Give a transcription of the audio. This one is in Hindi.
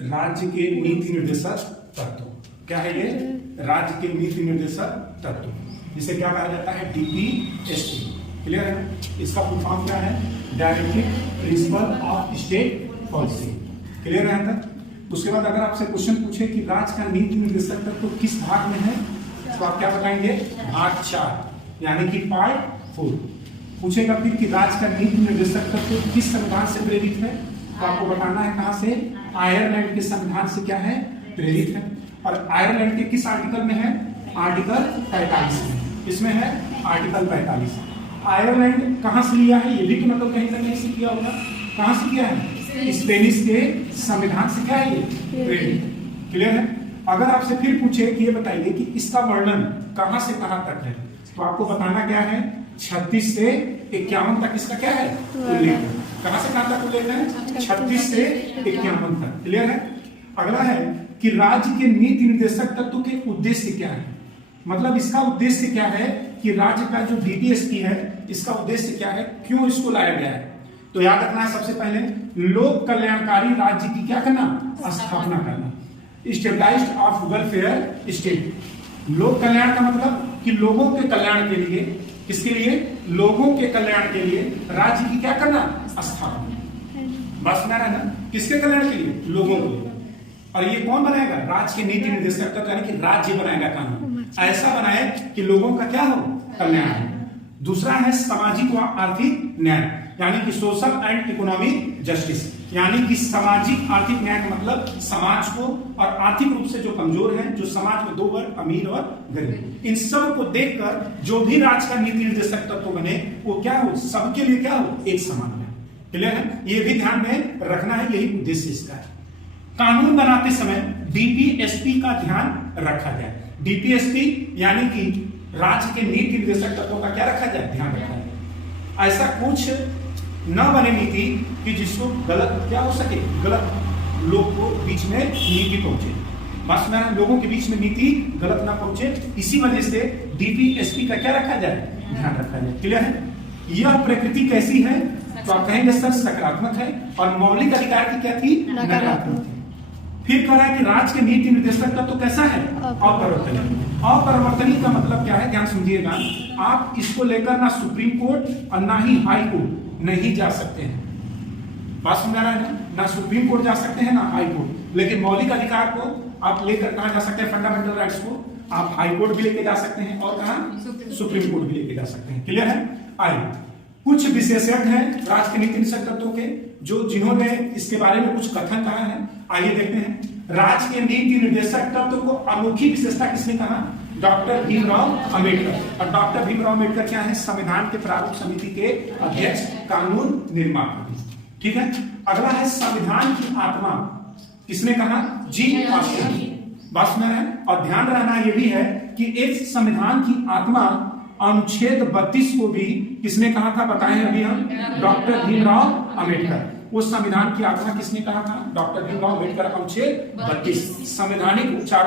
राज्य के नीति निर्देशक तत्व। क्या है ये? राज्य के नीति निर्देशक तत्व, जिसे क्या कहा जाता है? DPST। क्लियर है? इसका फुल फॉर्म क्या है? Directive principle of state policy. Clear है तक? उसके बाद अगर आपसे क्वेश्चन पूछे कि राज्य का नीति निर्देशक तत्व किस भाग में है, तो आप क्या बताएंगे? भाग 4 यानी कि पार्ट 4। पूछेगा फिर कि राज्य का नीति निर्देशक तत्व किस संविधान से प्रेरित है, तो आपको बताना है कहां से? आयरलैंड के संविधान से क्या है? प्रेरित है। और आयरलैंड के किस आर्टिकल में है? आर्टिकल 45 में। इसमें है आर्टिकल 45। आयरलैंड कहां से लिया है? ये भी तो मतलब कहीं ना कहीं से किया होगा। कहां से किया है? स्पेनिश के संविधान से क्या है ये? प्रेरित। क्लियर है? अगर आपसे फिर पूछे कि ये बताइए कि इसका वर्णन कहां से कहां तक है, तो आपको बताना क्या है? 36 से 51 तक इसका क्या है? उल्लेख है। कहां से कहां तक उल्लेख है? 36 से 51 तक। क्लियर है? अगला है कि राज्य के नीति निर्देशक तत्व के उद्देश्य क्या है, मतलब इसका उद्देश्य क्या है कि राज्य का जो DPST है इसका उद्देश्य क्या है, क्यों इसको लाया गया है। तो याद रखना है सबसे पहले लोक कल्याणकारी राज्य की क्या करना? स्थापना करना। Stabilized of welfare state. लोक कल्याण का मतलब कि लोगों के कल्याण के लिए, किसके लिए? लोगों के कल्याण के लिए राज्य की क्या करना? स्थापना। बस में रहना, किसके कल्याण के लिए? लोगों के लिए। और ये कौन बनाएगा? राज्य के नीति निर्देशक तत्व, यानी कि राज्य बनाएगा कानून। ऐसा बनाए कि लोगों का क्या हो? कल्याण हो। दूसरा है सामाजिक व आर्थिक न्याय, यानी कि सोशल एंड इकोनॉमिक जस्टिस, यानी कि सामाजिक आर्थिक न्याय का मतलब समाज को और आर्थिक रूप से जो कमजोर हैं, जो समाज में दो वर्ग, अमीर और गरीब, इन सब को देखकर जो भी राज्य का नीति निर्देशक तत्व बने वो क्या हो? सबके लिए क्या हो? एक समान है। क्लियर है? ये भी ध्यान में रखना है, यही उद्देश्य इसका है। कानून बनाते समय DPST का ध्यान रखा जाए। DPST यानी कि राज्य के नीति निर्देशक तत्वों का क्या रखा जाए? ध्यान रखा जाए। ऐसा कुछ न बने नीति कि जिसको गलत क्या हो सके? गलत लोग को बीच में नीति पहुंचे। बस में लोगों के बीच में नीति गलत ना पहुंचे, इसी वजह से DPST का क्या रखा जाए? ध्यान रखा जाए। क्लियर है? यह प्रकृति कैसी है, तो आप कहेंगे सर सकारात्मक है, और मौलिक अधिकार की क्या थी? नकारात्मक थी। फिर कह रहा है कि राज्य के नीति निर्देशक तत्व तो कैसा है? अपरिवर्तनीय। अपरिवर्तनीय का मतलब क्या है? ध्यान समझिएगा। आप इसको लेकर ना सुप्रीम कोर्ट और ना ही हाई कोर्ट नहीं जा सकते हैं। बात समझ रहा है ना सुप्रीम कोर्ट जा सकते हैं ना हाई कोर्ट, लेकिन मौलिक अधिकार को आप लेकर कहां जा सकते हैं? फंडामेंटल राइट्स को आप हाई कोर्ट भी लेके जा सकते हैं और कहां? सुप्रीम कोर्ट भी लेके जा सकते हैं। क्लियर है? आइए, कुछ विशेषज्ञ हैं राज्य के नीति निर्देशक तत्वों के, जिन्होंने इसके बारे में कुछ कथन कहा है। आइए देखते हैं। राज्य के नीति निर्देशक तत्व को अनोखी विशेषता किसने कहा? डॉक्टर भीमराव अंबेडकर। और डॉक्टर भीमराव अंबेडकर क्या है? संविधान के प्रारूप समिति के अध्यक्ष, कानून निर्माता। ठीक है? अगला है संविधान की आत्मा, किसने कहा? G. ऑस्टिन। बस में है। और ध्यान रहना यह भी है कि इस संविधान की आत्मा अनुच्छेद 32 को भी किसने कहा था? बताएं अभी हम, डॉक्टर भीमराव अंबेडकर। वो संविधान की आत्मा किसने कहा था? डॉक्टर भीमराव अंबेडकर। अनुच्छेद 32 संवैधानिक उपचारों